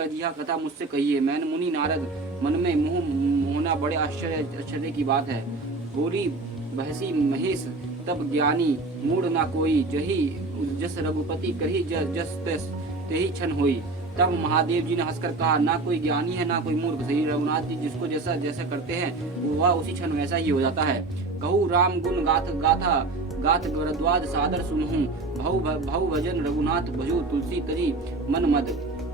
शंकर जी यह कथा मुझसे कहिए। मैंने मुनि नारद मन में मोह होना बड़े आश्चर्य की बात है। बोली बहसी महेश तब ज्ञानी मूड ना कोई, जही जस रघुपति कही जस तस तेही क्षण होई। तब महादेव जी ने हंसकर कहा, ना कोई ज्ञानी है ना कोई मूर्ख, श्री रघुनाथ जी जिसको जैसा जैसा करते हैं वह उसी क्षण वैसा ही हो जाता है। कहूँ राम गुण गाथ भरद्वाज सादर सुनहूं, भव भजन रघुनाथ भजू तुलसी तजी मन मद।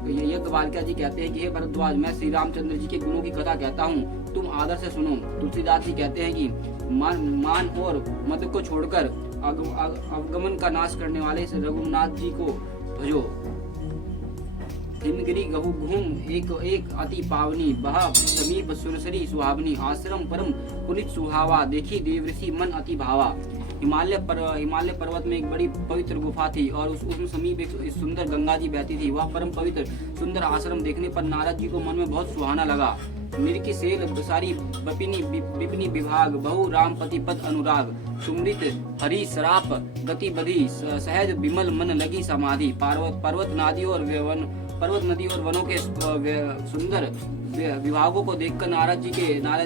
यज्ञवाल्क्य जी कहते हैं कि हे भरद्वाज, मैं श्री रामचंद्र जी के गुणों की कथा कहता हूँ, तुम आदर से सुनो। तुलसीदास जी कहते हैं कि मान और मद को छोड़कर अवगमन का नाश करने वाले रघुनाथ जी को भजो। हिमगिरी गहु घूम एक अति पावनी, बहा समीप सुरसरी सुहावनी, आश्रम परम पुनित सुहावा, देखी देवऋषि मन अति भावा। हिमालय पर्वत में एक बड़ी पवित्र गुफा थी और उसमें समीप एक सुंदर गंगा जी बहती थी। वह परम पवित्र सुंदर आश्रम देखने पर नारद जी को मन में बहुत सुहाना लगा। निरकी सेल सारी विपिनी विभाग, बहु रामपति पद अनुराग, सुमृत हरि सराप गति बधी, सहज विमल मन लगी समाधि। पर्वत नदी और वनों के सुंदर विभागों को देखकर नारद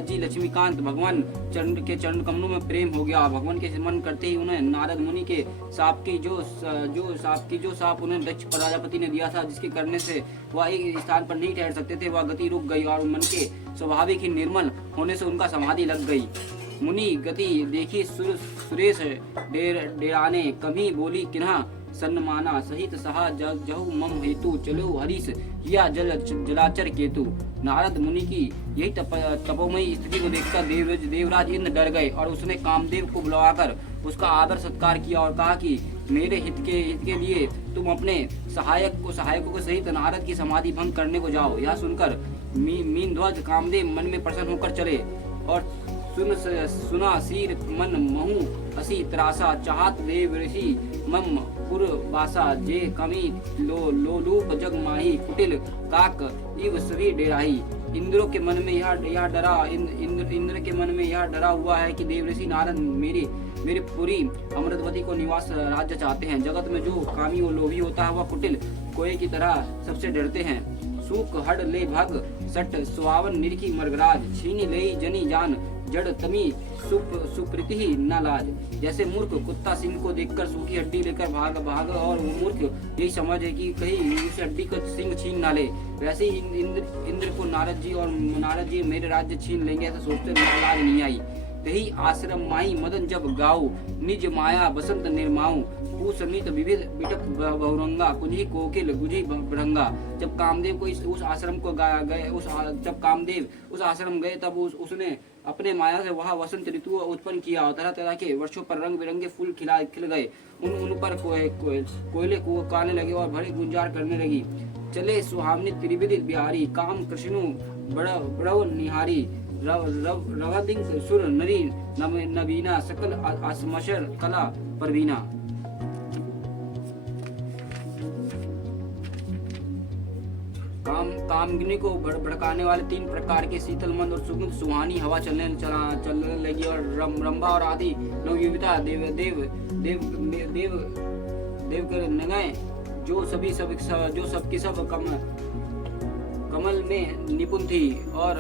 जी लक्ष्मीकांत भगवान चरण कमलों में प्रेम हो गया। भगवान के स्मरण करते ही उन्हें नारद मुनि के साप की जो साप उन्हें दक्ष प्रजापति ने दिया था, जिसके करने से वह एक स्थान पर नहीं ठहर सकते थे, वह गति रुक गई और मन के स्वाभाविक ही निर्मल होने से उनका समाधि लग गई। मुनि गति देखी सुरेश डेराने, कभी बोली किन्हा सन्माना, सहित सहा जहु मम हेतु, चलो हरीश या जलाचर केतु। नारद मुनि की यही तपोमयी स्थिति को देखकर देवराज इंद्र डर गए और उसने कामदेव को बुलाकर उसका आदर सत्कार किया और कहा कि मेरे हित के लिए तुम अपने सहायकों के सहित नारद की समाधि भंग करने को जाओ। यह सुनकर मीनध्वज कामदेव मन में प्रसन्न होकर चले और सुना सीर मन महु हसी त्रासा, चाहत देव ऋषि मम पुर बासा, जे कमी लोलूप जग माही, कुटिल काक इव सभी डेराही। इंद्र के मन में यह डरा हुआ है कि देवऋषि नारद मेरे पुरी अमृतवती को निवास राज्य चाहते हैं। जगत में जो कामी और लोभी होता है वह कुटिल कोये की तरह सबसे डरते हैं। सूक हड ले भग सट सुहावन निरखी मर्गराज, छीनी ले जनी जान जड़ तमी सुप्रीति ही न लाज। जैसे मूर्ख कुत्ता सिंह को देखकर सूखी हड्डी लेकर भाग और वो मूर्ख यही समझ है कि कहीं उस हड्डी को सिंह छीन ना ले, वैसे ही इंद्र को नारद जी मेरे राज्य छीन लेंगे ऐसा सोचते लाज नहीं आई। तही आश्रम माई मदन जब गाऊ, निज माया बसंत निर्माऊ, कुसमित विविध बिटप बहुरंगा, कुंजी कोकिल गुजी भृंगा। जब कामदेव उस आश्रम गए तब उसने अपने माया से वहाँ वसंत ऋतु उत्पन्न किया और तरह तरह के वर्षों पर रंग बिरंगे फूल खिल गए। उन पर कोयले काने लगे और भरी गुंजार करने लगी। चले सुहावनी त्रिविधि बिहारी, काम कृष्णु बड़व निहारी, रवदिंग सुर नरी नवीना, सकल असमशर कला परवीना। कामगिनी को भड़काने वाले 3 प्रकार के शीतल मंद और सुहानी हवा चलने लगी और रंभा और आदि लोग युविता देव कर नगए, जो सबकी सब कमल में निपुण थी और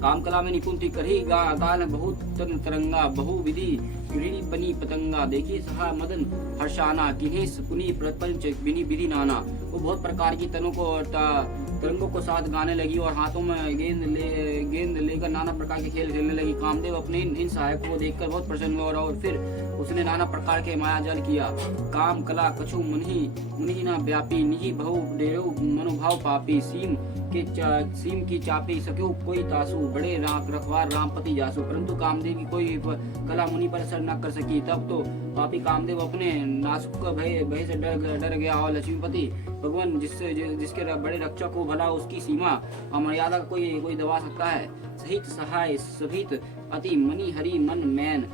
कामकला में निपुण थी। करही गान बहुत तन तरंगा, बहुविधि गृहिणी पनी पतंगा, देखी सहा मदन हर्षाना, किन्हीं पुनी प्रपंच विधि नाना। वो बहुत प्रकार की तरंगों को साथ गाने लगी और हाथों में गेंद लेकर नाना प्रकार के खेल खेलने लगी। कामदेव अपने इन सहायकों को देखकर बहुत प्रसन्न हुआ और फिर उसने नाना प्रकार के माया जाल किया। काम कला कछु मुनि ना व्यापी, निजी बहु डेरो मनोभाव पापी, सीम की चापी सक्यो कोई तासु, बड़े रखवार रामपति जासु। परंतु कामदेव की कोई कला मुनि पर असर न कर सकी। तब तो पापी कामदेव अपने नासुक भय से डर गया और लक्ष्मीपति भगवान जिसके बड़े रक्षक को भला उसकी सीमा और मर्यादा कोई दबा सकता है। सहित सहाय सभित अति मनि हरि मन मैन,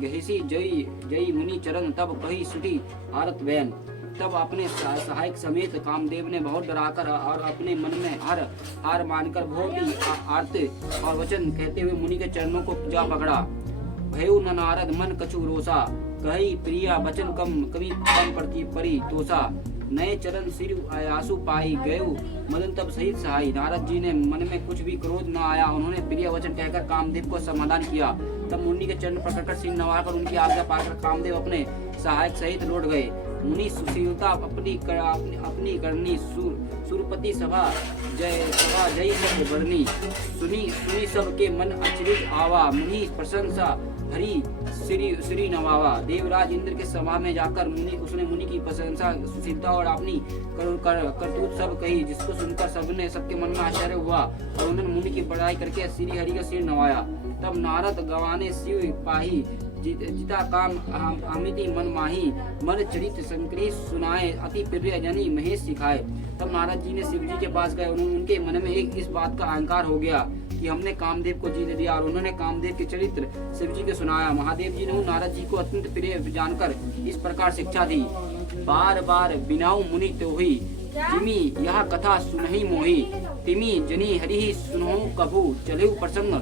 गहेसी जय मुनि चरण तब कही सुठी आरत बैन। तब अपने सहायक समेत कामदेव ने बहुत डराकर और अपने मन में हार मानकर बहुत ही आर्त और वचन कहते हुए मुनि के चरणों को जा पकड़ा। भयउ न नारद मन कछु रोसा, कही प्रिया वचन कम कवि कम परी तोसा। नए चरण सिर आसु पाई गयो मदन तब सहित सहाई। नारद जी ने मन में कुछ भी क्रोध न आया, उन्होंने प्रिय वचन कहकर कामदेव को समाधान किया। तब मुनि के चरण पकड़कर सिर नवाकर उनकी आज्ञा पाकर कामदेव अपने सहायक सहित लौट गए। मुनि सुशीलता अपनी करनी सुरपति सभा जय वर्णी सुनी सबके मन अचरित आवा। मुनि प्रशंसा हरि श्री नवावा। देवराज इंद्र के सभा में जाकर उसने मुनि की प्रशंसा सुशीलता और अपनी करतूत सब कही, जिसको सुनकर सबके मन में आश्चर्य हुआ और उन्होंने मुनि की बड़ाई करके श्री हरि का सिर नवाया। तब नारद गवाने शिव पाही जिता काम अमिति मन माही मन चरित संकरी सुनाए अति प्रिय जनी महेश सिखाए। तब नारद जी ने शिव जी के पास गए। उनके मन में इस बात का अहंकार हो गया कि हमने कामदेव को जीत दिया और उन्होंने कामदेव के चरित्र शिव जी को सुनाया। महादेव जी ने नारद जी को अत्यंत प्रिय जानकर इस प्रकार शिक्षा दी। बार बार बिनाऊ मुनि तोहि जिमी यह कथा सुनहि मोहि तिमी जनी हरि सुनहु कभू चलेहु प्रसंग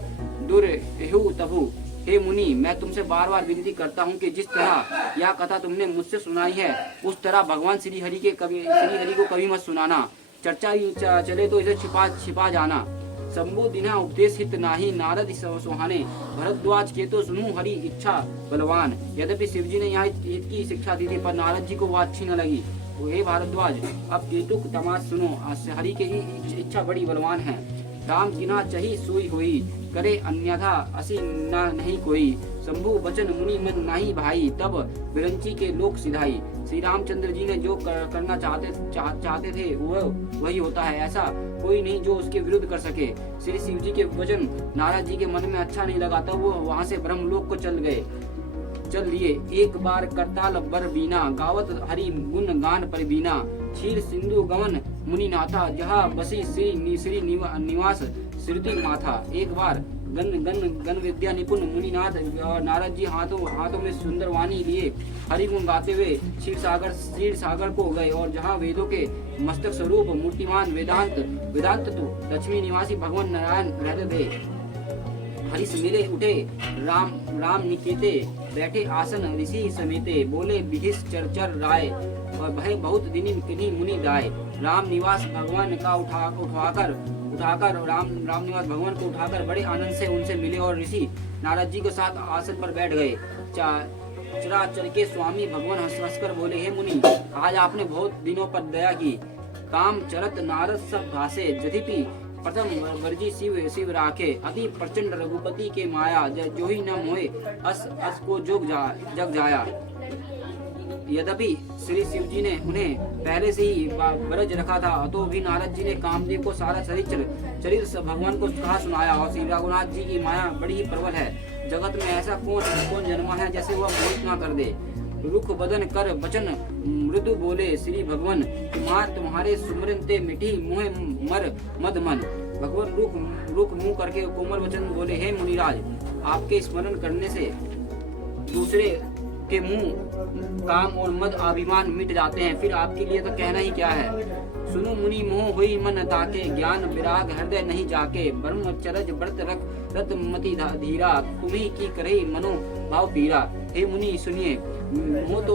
दुर्हु तभु। हे मुनि, मैं तुमसे बार बार विनती करता हूँ कि जिस तरह यह कथा तुमने मुझसे सुनाई है उस तरह भगवान श्री हरि को कभी मत सुनाना। चर्चा चले तो इसे छिपा जाना। शंभु दिना उपदेश हित नाही नारद सुहाने भरद्वाज के तो सुनू हरि इच्छा बलवान। यद्यपि शिव जी ने यहाँ हित की शिक्षा दी थी पर नारद जी को वह अच्छी न लगी। हे भारद्वाज, अब केतुक तमाश सुनो, हरि की इच्छा बड़ी बलवान है। राम किना चही सोई होई करे अन्यथा असी नहीं कोई। शंभु वचन मुनि मन नाही भाई तब विरंची के लोक सिधाई। श्री रामचंद्र जी ने जो करना चाहते थे वही होता है, ऐसा कोई नहीं जो उसके विरुद्ध कर सके। श्री शिव जी के वचन नारद जी के मन में अच्छा नहीं लगा तब वो वहाँ से ब्रह्मलोक को चल लिए। एक बार करताल बर बीना गावत हरि गुण गान पर बीना। क्षीर सिंधु गवन मुनि नाथा जहाँ बसी श्री निवास श्रुति माथा। एक बार गण विद्या निपुण मुनिनाथ और नारद जी हाथों में सुंदर वाणी लिए हरि गुण गाते हुए क्षीर सागर को गए और जहाँ वेदों के मस्तक स्वरूप मूर्तिमान वेदांत लक्ष्मी निवासी भगवान नारायण रहते थे। हरिश मिले उठे राम निकेते बैठे आसन ऋषि समेते। बोले बिहिस चर राय और भय बहुत दिनी मुनि दाय। राम निवास भगवान का उठाकर राम निवास भगवान को उठाकर बड़े आनंद से उनसे मिले और ऋषि नारद जी के साथ आसन पर बैठ गए। चराचर के स्वामी भगवान हंसकर बोले, हे मुनि, आज आपने बहुत दिनों पर दया की। काम चरत नारद सब घासे यद्यपि प्रथम वर्जी शिव राखे। अति प्रचंड रघुपति के माया जो ही न मोहे अस को जग जाया। यद्यपि श्री शिव जी ने उन्हें पहले से ही बरज रखा था तो भी नारद जी ने कामदेव को सारा चरित्र भगवान को कहा सुनाया। और श्री रघुनाथ जी की माया बड़ी ही प्रबल है। जगत में ऐसा कौन जन्मा है जैसे वह मोहित न कर दे। रुख बदन कर वचन मृदु बोले श्री भगवान तुम्हारे सुमरन ते मिठी मुहे मर मद मन। भगवान रुख मुंह करके कोमल वचन बोले, हे मुनिराज, आपके स्मरण करने से दूसरे के मुंह काम और मद अभिमान मिट जाते हैं, फिर आपके लिए तो कहना ही क्या है। सुनो मुनि मोह हुई मन ताके ज्ञान विराग हृदय नहीं जाके। ब्रह्मचर्य व्रत रत मति धीरा तुम्ही की करे मनो भाव पीरा। हे मुनि सुनिए, मोह तो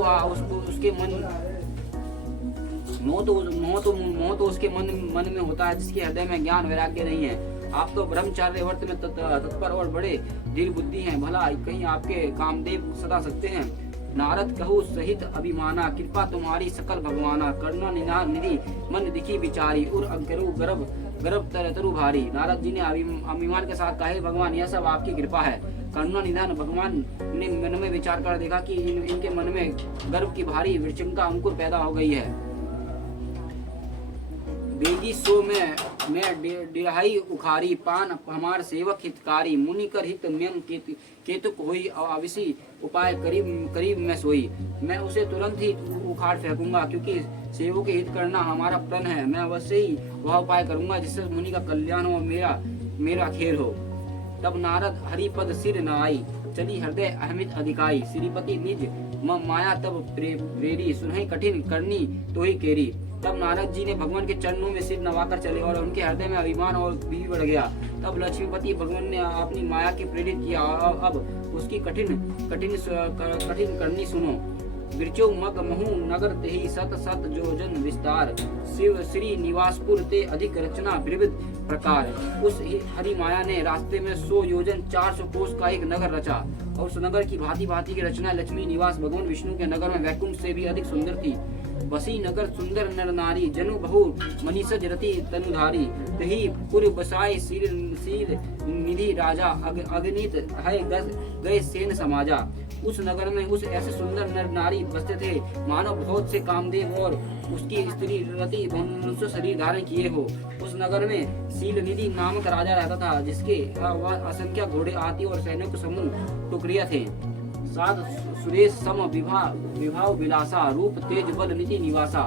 उसके मन में होता है जिसके हृदय में ज्ञान वैराग्य नहीं है। आप तो ब्रह्मचर्य व्रत में तत्पर और बड़े दृढ़ बुद्धि हैं, भला कहीं आपके कामदेव सदा सकते हैं। नारद कहू सहित अभिमाना कृपा तुम्हारी सकल भगवाना। करुणा निधान निधि मन दिखी विचारी उर अगरु गर्भ तरु भारी। नारद जी ने अभिमान के साथ कहे, भगवान यह सब आपकी कृपा है। करुणा निधान भगवान ने मन में विचार कर देखा कि इनके मन में गर्भ की भारी विचंका अंकुर पैदा हो गई है। बेगी सो मैं डिढ़ाई उखारी पान हमार सेवक हितकारी। मुनि कर हित म्यम केतुक होई अविसी उपाय करीब में सोई। मैं उसे तुरंत ही उखाड़ फेंकूंगा क्योंकि सेवक के हित करना हमारा प्रण है। मैं अवश्य ही वह उपाय करूंगा जिससे मुनि का कल्याण हो, मेरा खेल हो। तब नारद हरिपद सिर नाई चली हृदय अहमित अधिकाई। श्रीपति निज माया तब प्रेरी सुनहि कठिन करनी तो ही केरी। तब नारद जी ने भगवान के चरणों में सिर नवाकर चले और उनके हृदय में अभिमान और भी बढ़ गया। तब लक्ष्मीपति भगवान ने अपनी माया के प्रेरित किया। अब उसकी कठिन करनी सुनो। विरचो मग महु नगर तेहि सत सत जोजन विस्तार, शिव श्री निवासपुर ते अधिक रचना विविध प्रकार। उस हरि माया ने रास्ते में 100 योजन 400 कोस का एक नगर रचा, और उस नगर की भांति भांति की रचना लक्ष्मी निवास भगवान विष्णु के नगर में वैकुंठ से भी अधिक सुंदर थी। बसी नगर सुंदर नर नारी, जनु बहु मनीषज रति तनुधारी, तही पुर बसाए शील निधि राजा, अगणित है गए सेन समाजा। उस नगर में उस ऐसे सुंदर नर नारी बसते थे मानो बहुत से कामदेव और उसकी स्त्री रति मनुष्य शरीर धारण किए हो। उस नगर में शील निधि नामक राजा रहता था, जिसके असंख्य घोड़े हाथी और सैनिक समूह टुकड़िया थे। सात सुरेश सम विभाव विलासा, रूप तेज बल नीति निवासा,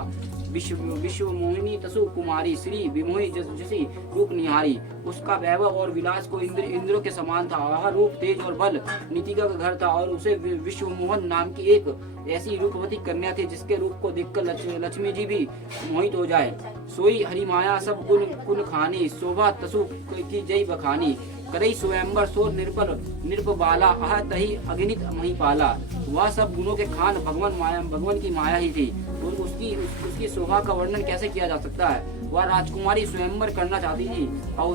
विश्व मोहिनी तसु कुमारी, श्री विमोही जसी रूप निहारी। उसका वैभव और विलास को इंद्रों के समान था। वह रूप तेज और बल नीति का घर था, और उसे विश्व मोहन नाम की एक ऐसी रूपवती कन्या थी जिसके रूप को देखकर लक्ष्मी जी भी मोहित हो जाए। सोई हरि माया सब कुल खानी, शोभा तसु की जय बखानी, करई स्वयंवर सो निर्प बाला, आह तही अगणित मही पाला। वह सब गुणों के खान भगवान की माया ही थी। उसकी शोभा का वर्णन कैसे किया जा सकता है। वह राजकुमारी स्वयंवर करना चाहती थी, और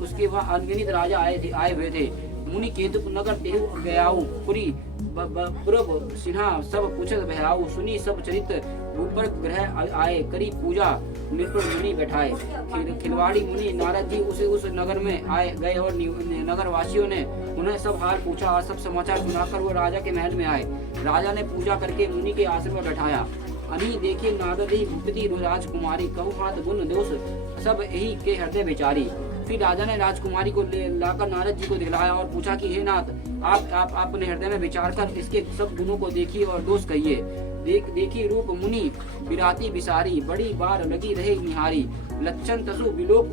उसके वह अनगिनत राजा आए हुए थे। मुनि केतु नगर तेहु गयाऊ, पुरी पूर्व सिन्हा सब पूछत भयाऊ, सुनी सब चरित्र ऊपर ग्रह आए, करी पूजा निर्भर मुनि बैठाए। खिलवाड़ी मुनि नारद जी उस नगर में आए गए, और नगर वासियों ने उन्हें सब हाल पूछा और सब समाचार सुनाकर वो राजा के महल में आए। राजा ने पूजा करके मुनि के आसन में बैठाया। अनी देखिए नारद ही विपति राजकुमारी, कहु हाथ गुण दोष सब यही के हृदय बेचारी। फिर राजा ने राजकुमारी को लाकर नारद जी को दिखलाया और पूछा कि हे नाथ, आप अपने हृदय में विचार कर इसके सब गुणों को देखिए और दोष कहिए। देखी रूप मुनि बिराती बिसारी, बड़ी बार लगी रहे निहारी, लक्षण तसु विलोक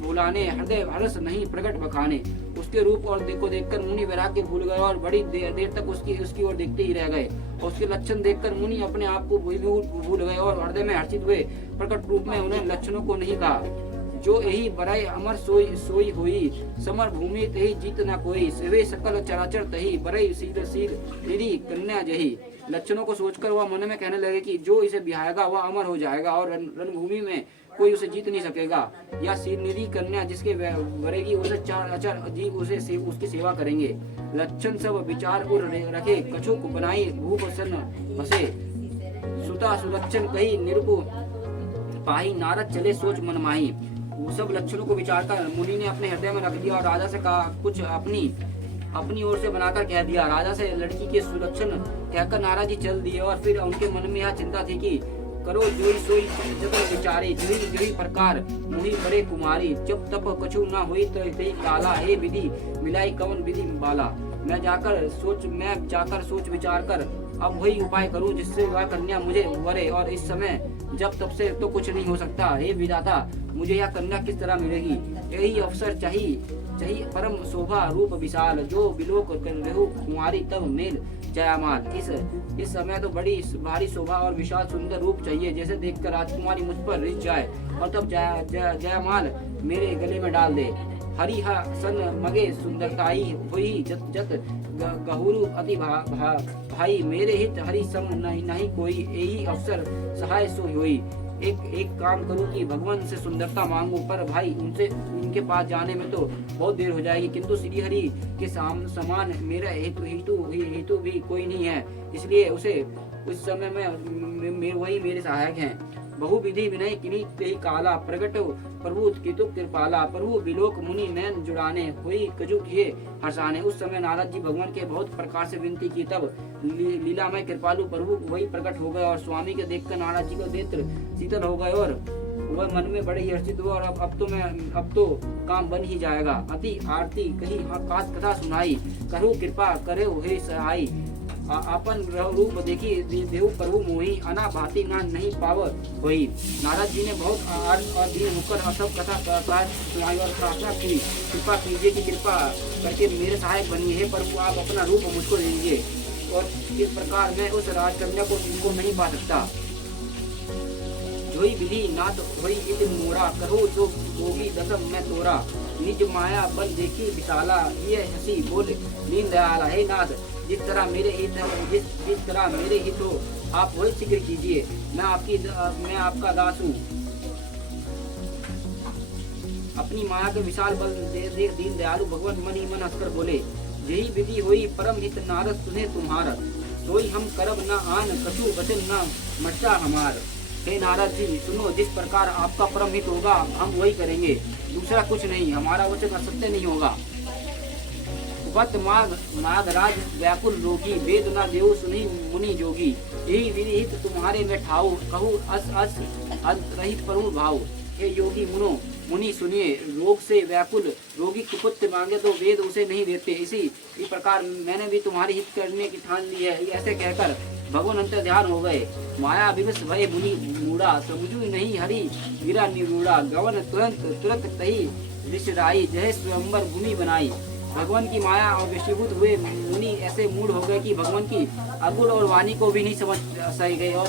बुलाने, हृदय हर्ष नहीं प्रकट बखाने। उसके रूप और को देखकर मुनि वैराग्य भूल गए और बड़ी देर तक उसकी ओर देखते ही रह गए। और उसके लक्षण देखकर मुनि अपने आप को भूल गए और हृदय में हर्षित हुए। प्रकट रूप में उन्हें लक्षणों को नहीं कहा। जो यही बड़ाई अमर सोई होई, समर भूमि तही जीत न कोई, सेवे सकल चराचर तही, बड़ाई सील निधि कन्या जही। लक्षणों को सोचकर वह मन में कहने लगे कि जो इसे बिहाएगा वह अमर हो जाएगा और रणभूमि में कोई उसे जीत नहीं सकेगा। या सील निधि कन्या जिसके वरेगी उसे चार अचर जीव उसकी सेवा करेंगे। लक्षण सब विचार को रखे, कछुक बनाई भूप सन बसे, सुता सुलक्षण कही निरुप पाही, नारद चले सोच मन माही। वो सब लक्षणों को विचार कर मुनि ने अपने हृदय में रख दिया और राजा से कहा, कुछ अपनी ओर से बनाकर कह दिया। राजा से लड़की के सुलक्षण कहकर नारद जी चल दिए। और फिर उनके मन में यह चिंता थी कि करो जोई सोई जगत विचारे, जोई प्रकार मुनि बड़े कुमारी, जब तप कछु न हुई तो काला, हे विधि मिलाई कवन विधि बाला। मैं जाकर सोच विचार कर अब वही उपाय करूं जिससे वह कन्या मुझे वरे, और इस समय जब तब से तो कुछ नहीं हो सकता। हे विधाता, मुझे यह कन्या किस तरह मिलेगी। यही अवसर चाहिए परम शोभा रूप विशाल, जो विलोक रहु कुमारी तब मेल जयमाल। इस समय तो बड़ी भारी शोभा और विशाल सुंदर रूप चाहिए, जैसे देखकर राजकुमारी मुझ पर रिझ जाए और तब जयमाल मेरे गले में डाल दे। हरिहा सन मगे सुंदरताई हुई, जत गहुरु अति भाई, मेरे हित हरि सम नहीं कोई, यही अवसर सहाय सो हुई। एक काम करूं कि भगवान से सुंदरता मांगू, पर भाई उनके पास जाने में तो बहुत देर हो जाएगी, किंतु श्री हरि के समान मेरा हेतु भी कोई नहीं है, इसलिए उस समय में वही मेरे सहायक हैं। बहु विधि विनय किनी ते काला, प्रगट प्रभु कितु कृपाला, प्रभु विलोक मुनि नैन जुड़ाने, हुई कजु किए हर्षाने। उस समय नारद जी भगवान के बहुत प्रकार से विनती की, तब लीलामय कृपालु प्रभु वही प्रकट हो गए और स्वामी के देखकर नारद जी को नेत्र शीतल हो गए और वह मन में बड़े ही हर्षित हुए। और अब तो काम बन ही जाएगा। अति आरती कही कथा सुनाई, करो कृपा करे हे सहाय, अपन रूप देखी देव प्रभु मोही, अना भांति ना नहीं पाव होई। नारद जी ने बहुत अधीन होकर सब कथा सुनाई और प्रार्थना की, कृपा कीजिए कि कृपा करके मेरे सहायक बनिए, हे प्रभु आप अपना रूप मुझको दीजिए। और इस प्रकार मैं उस राजकन्या को नहीं पा सकता। जोई विधि नाथ वही इत मोरा, करो जो होगी दसम मैं तोरा, निज माया बल देखी विशाला, ये हंसी बोल दीन दयाला। हे नाथ, जिस तरह मेरे हित हो आप वही शीघ्र कीजिए। मैं आपका दास हूँ। अपनी माया के विशाल बल देख दीन दयालु भगवान मन ही मन हंसकर बोले, यही विधि हुई परम हित नारद सुने तुम्हारा, सोई हम करब न आन कछु वचन न मचा हमार। हे नारद जी सुनो, जिस प्रकार आपका परम हित होगा हम वही करेंगे, दूसरा कुछ नहीं, हमारा वचन असत्य नहीं होगा। वत माघ राज व्याकुल रोगी, वेद न देव सुनी मुनि जोगी, यही विधि हित तुम्हारे में ठाऊ, कहूँ अस रहित परु भाव। हे योगी मुनि सुनिए, रोग से व्याकुल रोगी कुपुत्र मांगे तो वेद उसे नहीं देते, इसी प्रकार मैंने भी तुम्हारी हित करने की ठान ली है। ऐसे कहकर भगवान अंतर ध्यान हो गए। माया विवश भय मुनि मूढ़ा, समझू नहीं हरि गिरा निरूढ़ा, गवन तुरंत तही विषराई, जय स्वयंवर भूमि बनाई। भगवान की माया और विषीभूत हुए मुनि ऐसे मूड हो गए कि भगवान की अगुण और वाणी को भी नहीं समझ सही गए। और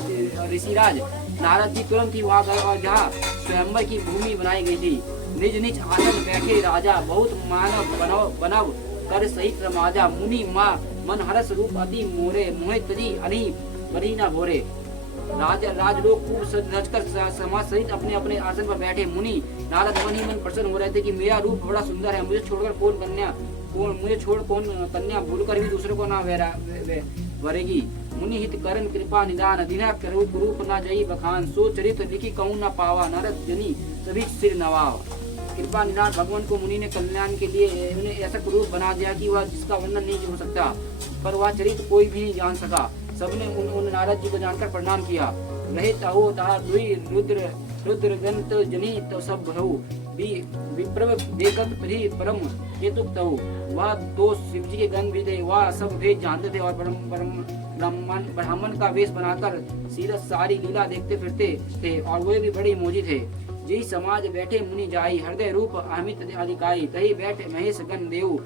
ऋषिराज नारद जी तुरंत ही वहाँ गए और जहाँ स्वयंवर की भूमि बनाई गई थी, निज निज आसन बैठे राजा, बहुत मानव बनव कर सहित रमाजा। मुनि माँ मन हरस रूप अति मोरे, मोहे तजी अनि बरी न भोरे। राजलोक खूब सजकर समाज सहित अपने अपने आसन पर बैठे मुनि नारद मन ही मन प्रसन्न हो रहे थे कि मेरा रूप बड़ा सुंदर है, मुझे छोड़ कौन कन्या भूलकर भी दूसरे को ना वरेगी। मुनि हित करण कृपा निदान, दिना रूप न जई बखान, सो चरित लिखी कहूँ न पावा, नारद जनी सभी सिर नवाव। कृपा निदान भगवान को मुनि ने कल्याण के लिए उन्हें ऐसा रूप बना दिया कि वह जिसका वर्णन नहीं हो सकता, पर वह चरित्र कोई भी नहीं जान सका। सबने उन नारद जी को जानकर प्रणाम किया। रहे तहो तहा दुई रुद्र गंत जनी तो सब भरऊ, विप्रव देखत प्री परम केतुक तहु। वह दो शिव जी के गण भी थे, वह सब भेद जानते थे और ब्राह्मण का वेश बनाकर सीरत सारी लीला देखते फिरते थे, और वे भी बड़े मोजी थे। जी समाज बैठे मुनि जाई, हृदय रूप अमित अधिकाई, तही बैठे महेश गण देव,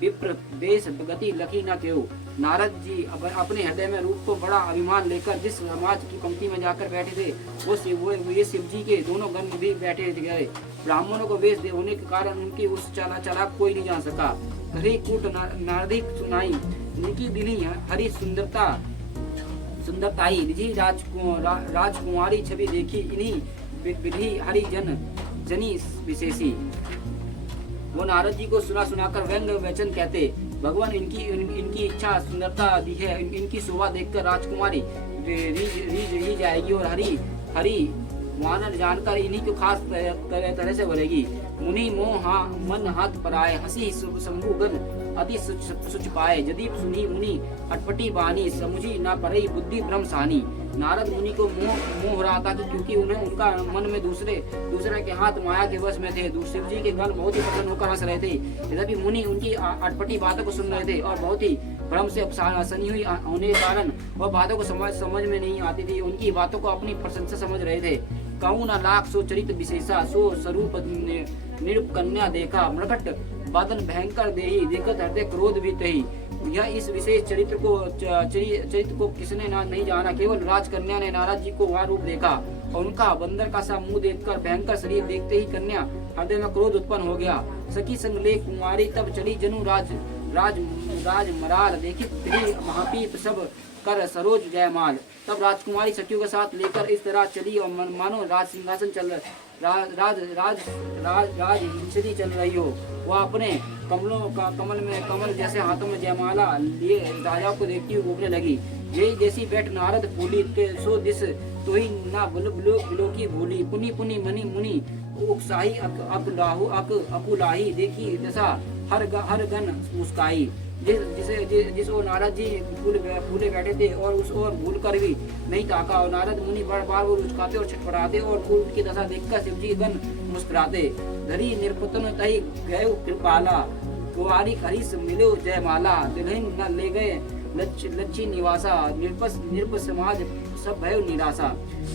विप्र देश गति लखी न केऊ। नारद जी अपने हृदय में रूप को बड़ा अभिमान लेकर जिस समाज की पंक्ति में जाकर बैठे थे, वो ये शिव जी के दोनों गण भी बैठे गए। ब्राह्मणों को वेश होने के कारण उनकी उस चालाक कोई नहीं जान सका। हरि कूट नारदिक सुनाई, निकी दिनी हरि सुंदरताई, निजी राजकुमारी छवि देखी, इन्हीं विधि हरि जनी विशेषी। वो नारद जी को सुनाकर व्यंग वचन कहते, भगवान इनकी इच्छा सुंदरता दी है, इनकी शोभा देखकर राजकुमारी रीझ जाएगी और हरि वानर जानकर इन्हीं को खास तरह से भरेगी। मुनि मोह मन हाथ पराए, हंसी शंभु गण अति सुच पाए, यदि सुनी मुनि अटपटी बानी, समुझी न परई बुद्धि भ्रम सानी। नारद मुनि को मोह रहा था क्योंकि उनका मन में दूसरे के हाथ माया के वश में थे। शिव जी के गण बहुत ही प्रसन्न होकर हंस रहे थे, यद्यपि मुनि उनकी अटपटी बातों को सुन रहे थे और बहुत ही भ्रम से सनी हुई होने के कारण वह बातों को समझ में नहीं आती थी, उनकी बातों को अपनी प्रशंसा समझ रहे थे। कहूँ न लाख सो चरित विशेषा, सो स्वरूप निरुप कन्या देखा, मृगट बादन भयंकर देही, देखत हृदय क्रोध भी तही। यह इस विशेष चरित्र को किसने नहीं जाना, केवल राजकन्या ने नारद जी को वह रूप देखा और उनका बंदर का सा मुंह देखकर भयंकर शरीर देखते ही कन्या हृदय में क्रोध उत्पन्न हो गया। सखी संग ले कुमारी तब चली जनु राज मराल, देखी महापीप सब कर सरोज जयमाल। तब राजकुमारी सखियों के साथ लेकर इस तरह चली और मानो राज सिंहासन चल चल रही हो। वह अपने कमल जैसे हाथों में जयमाला लिए राजाओं को देखती हुई बोलने लगी। ये जैसी बैठ नारद फूली, सो दिस तो ही ना बिलो की भूली, पुनी पुनी मनी मुनि उकसाही अकुलाही, देखी दशा हर गन मुस्काई। जिस ओर नारद जी फूले बैठे थे और उस ओर भूल कर भी नहीं ताका, और नारद मुनि बार वो रुचकाते और छटपटाते और फूल की दशा देखकर शिव जी गण मुस्कुराते। धरी निरपतन तही गए कृपाला, कुवारी हरीश मिलो जयमाला, दुल्हन न ले गए लच्छी निवासा, निर्प समाज सब भय निराशा।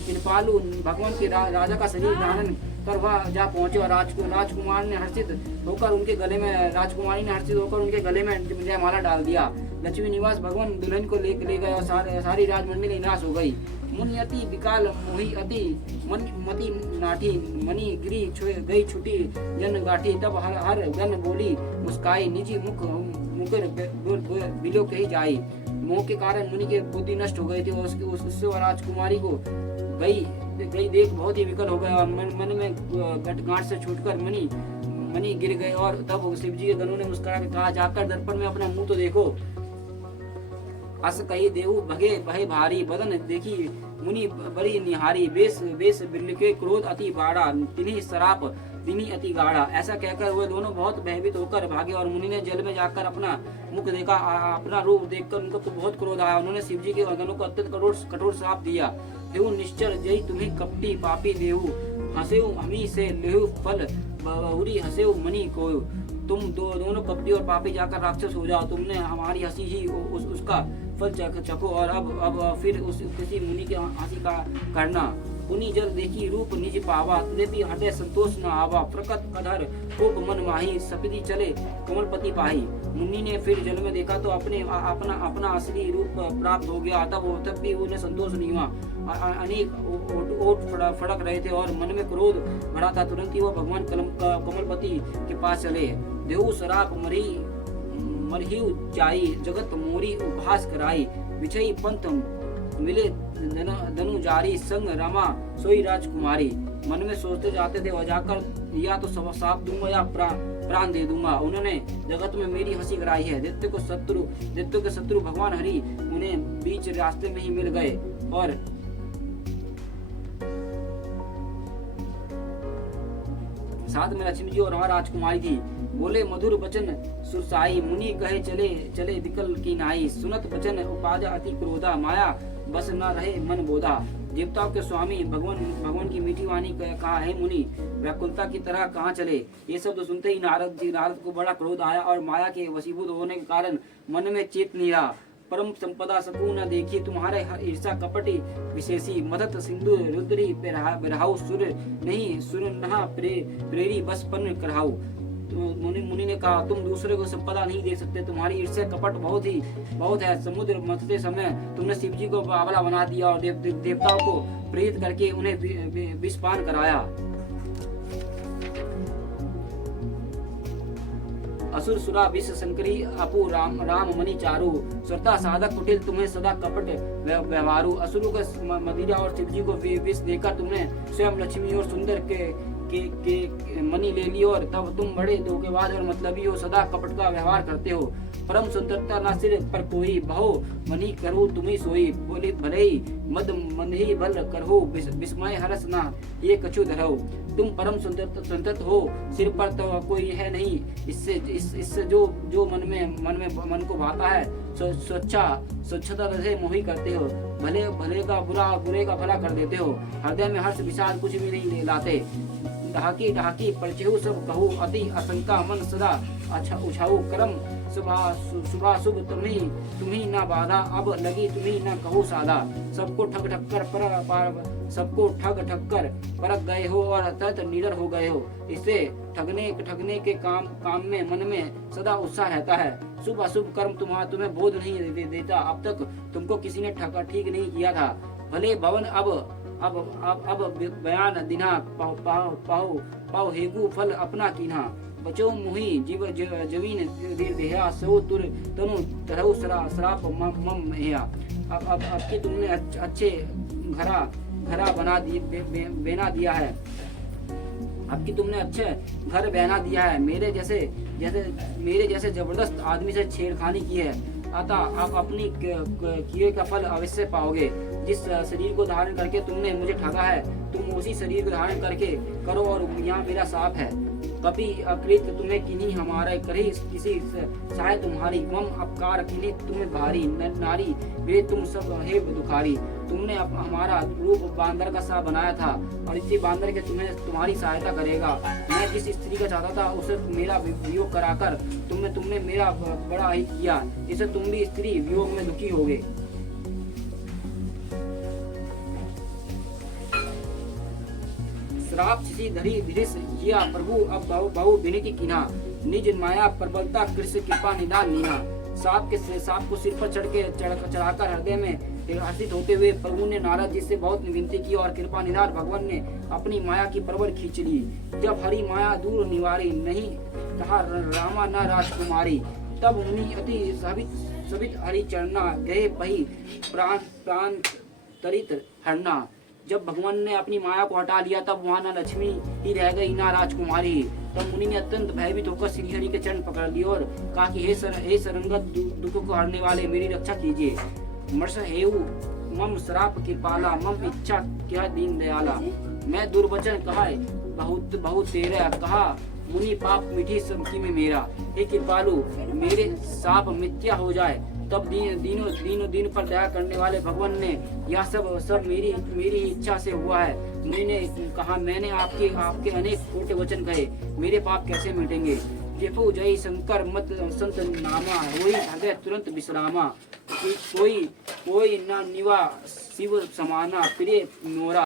कृपालु भगवान के राजा का शरीर धारण कर वह जा पहुंचे और राजकुमारी ने हर्षित होकर उनके गले में जयमाला डाल दिया। लक्ष्मी निवास भगवान दुल्हन को ले गए और सारी राजमंडली नाश हो गई। मुनि अति विकाल मोही अति मति नाठी, मणि गिरी गई छुटी जन गाठी, तब हर गन बोली मुस्काई, निजी मुकर बिलो कही जाई। मोह के कारण मुनि के बुद्धि नष्ट हो गई थी और उससे राजकुमारी को गई देख बहुत ही विकल हो गया और मन में गांठ से छूटकर मणि गिर गए। और तब शिव जी के गणों ने मुस्कुरा के कहा, जाकर दर्पण में अपना मुंह तो देखो। अस कही देहु भगे भय भारी, बदन देखी मुनि बड़ी निहारी। बेस बिल्ल के क्रोध अति बाड़ा, तिन्ही सराप तिन्ही अति गाढ़ा। ऐसा कहकर वे दोनों बहुत भयभीत होकर भागे और मुनि ने जल में जाकर अपना मुख देखा। अपना रूप देखकर उनको तो बहुत क्रोध आया। उन्होंने शिव जी के गणों को अत्यंत कठोर श्राप दिया। देहु निश्चर जय तुम्हें कपटी पापी देहु, हंसेउ हमी से लेहु फल बहुरी हंसेउ मणि को। तुम दोनों कपटी और पापी जाकर राक्षस हो जाओ, तुमने हमारी हंसी ही उसका फल चखो और अब फिर किसी मुनि के हंसी का करना। पुनि जल देखी रूप निज पावा, तदेपि हटे संतोष न आवा। प्रकट अधर कोप मन माही, सपदी चले कमलपति पाही। मुनि ने फिर जल में देखा तो अपना असली रूप प्राप्त हो गया। तब भी उन्हें संतोष नहीं हुआ। अनेक ओट फड़क रहे थे और मन में क्रोध भरा था। तुरंत ही वह भगवान कमलपति के पास चले। देहु सराप मरहिउ जाई, जगत मोरी उपहास कराई। विछई पंथ मिले धनु जारी, संग रमा सोई राजकुमारी। मन में सोचते जाते थे, वह जाकर या तो साप दूंगा या प्राण दे दूंगा। उन्होंने जगत में मेरी हंसी कराई है। दैत्यों के शत्रु भगवान हरि उन्हें बीच रास्ते में ही मिल गए और साथ में लक्ष्मी जी और वहाँ राजकुमारी थी। बोले मधुर बचन सुरसाई, मुनि कहे चले विकल की नाई। सुनत बचन उपाजा अति क्रोधा, माया बस न रहे मन बोधा। देवताओं के स्वामी भगवान की मीठी वाणी कहा, है मुनि व्याकुलता की तरह कहाँ चले। ये शब्द सुनते ही नारद को बड़ा क्रोध आया और माया के वशीभूत होने के कारण मन में चेत नहीं रहा। परम संपदा सकून न देखी, तुम्हारे ईर्षा कपटी विशेषी। मदत सिंधु रुद्री बिरहाऊ, सुर नहीं सुर नहा प्रेरी बस पन करहाऊ। तो मुनि ने कहा, तुम दूसरे को संपदा नहीं दे सकते, तुम्हारी ईर्ष्या कपट बहुत है। समुद्र मथते समय तुमने शिव जी को बावला बना दिया और देवताओं को प्रेरित करके उन्हें विषपान कराया। असुर सुरा विष शंकरी अपु राम मणि चारु, श्रद्धा साधक कुटिल तुम्हें सदा कपट व्यवहारू। असुरों को मदिरा और शिव जी को विष देकर तुमने स्वयं लक्ष्मी और सुंदर के मणि ले ली और तब तुम बड़े धोखेबाज और मतलबी हो, सदा कपट का व्यवहार करते हो। परम सुंदरता न सिर पर कोई, बहो मणि करो तुम्ही सोई। बोले भले मद मंदही बल करहो, विस्मय हरस ना ये कछु धरहो। तुम परम सुंदर हो, सिर पर तो कोई है नहीं। इससे जो मन को भाता है स्वच्छता से मोही करते हो। भले का बुरा और बुरे का भला कर देते हो। हृदय में हर्ष विषाद कुछ भी नहीं लाते। ढाकी परिचय सब कहू, अति आशंका मन सदा अच्छा उछाऊ। कर्म सुबह शुभ तुम्ही ना बाधा, अब लगी तुम्ही ना कहू साधा। सबको ठग कर परख गए हो और तर्क निडर हो गए हो। इससे ठगने के काम में मन में सदा उत्साह रहता है। शुभ अशुभ कर्म तुम्हें बोध नहीं देता। अब तक तुमको किसी ने ठीक नहीं किया था। भले भवन अब बयान दिना, पाओ हेगु फल अपना कीन्हा। बचो मुहि जीव जवीन देहा, सो तुर तनु तरहु श्राप मम हेया। अब की तुमने अच्छे घरा बना दिया है। अब की तुमने अच्छे घर बना दिया है। मेरे जैसे जबरदस्त आदमी से छेड़खानी की है, अतः आप अपनी किए का फल अवश्य पाओगे। जिस शरीर को धारण करके तुमने मुझे ठगा है, तुम उसी शरीर को धारण करके करो और यहाँ मेरा साप है। कभी अकृत तुम्हें किन्हीं हमारे करे किसी सहाय तुम्हारी। मम अपकार किन्हीं तुम्हें भारी, नारी वे तुम सब हे दुखारी। तुमने हमारा रूप बांदर का सा बनाया था और इसी बांदर के तुम्हारी सहायता करेगा। मैं जिस स्त्री का चाहता था उसे मेरा वियोग कराकर तुमने मेरा बड़ा हित किया। इसे तुम भी स्त्री वियोग में दुखी होगे। श्राप शिशि धरी धीरिस किया, प्रभु अब बहु विनती कीन्हा। निज माया प्रबलता कृष्ण कृपा निधान नीहा। सांप को सिर पर चढ़ाकर हृदय में हर्षित होते हुए प्रभु ने नारद जी से बहुत विनती की और कृपा निधान भगवान ने अपनी माया की प्रबल खींच ली। जब हरि माया दूर निवारी, नहीं कहा रामा न राजकुमारी। तब मुनि अति सवित हरि चरना गए पही प्राण प्राण तरित हरना। जब भगवान ने अपनी माया को हटा लिया तब वहां न लक्ष्मी ही रह गई ना राजकुमारी। तब मुनि ने अत्यंत भयभीत होकर श्रीहरि के चरण पकड़ लिए और कहा कि हे सरंगत दुख को हरने वाले मेरी रक्षा कीजिए। मर्ष हेऊ मम श्राप कृपाला मम इच्छा क्या दीन दयाला। मैं दुर्वचन कहा बहुत बहुत तेरा कहा मुनि पाप मिठी सबकी में मेरा। हे कृपालु मेरे साप मिथ्या हो जाए। तब दीनों पर दया करने वाले भगवान ने यह सब मेरी इच्छा से हुआ है। मुनि ने कहा मैंने आपके अनेक खोटे वचन कहे, मेरे पाप कैसे मिटेंगे। जेफु जय शंकर मत संत नामा होई हृदय तुरंत विश्रामा। कोई न निवा शिव समाना प्रिय मोरा।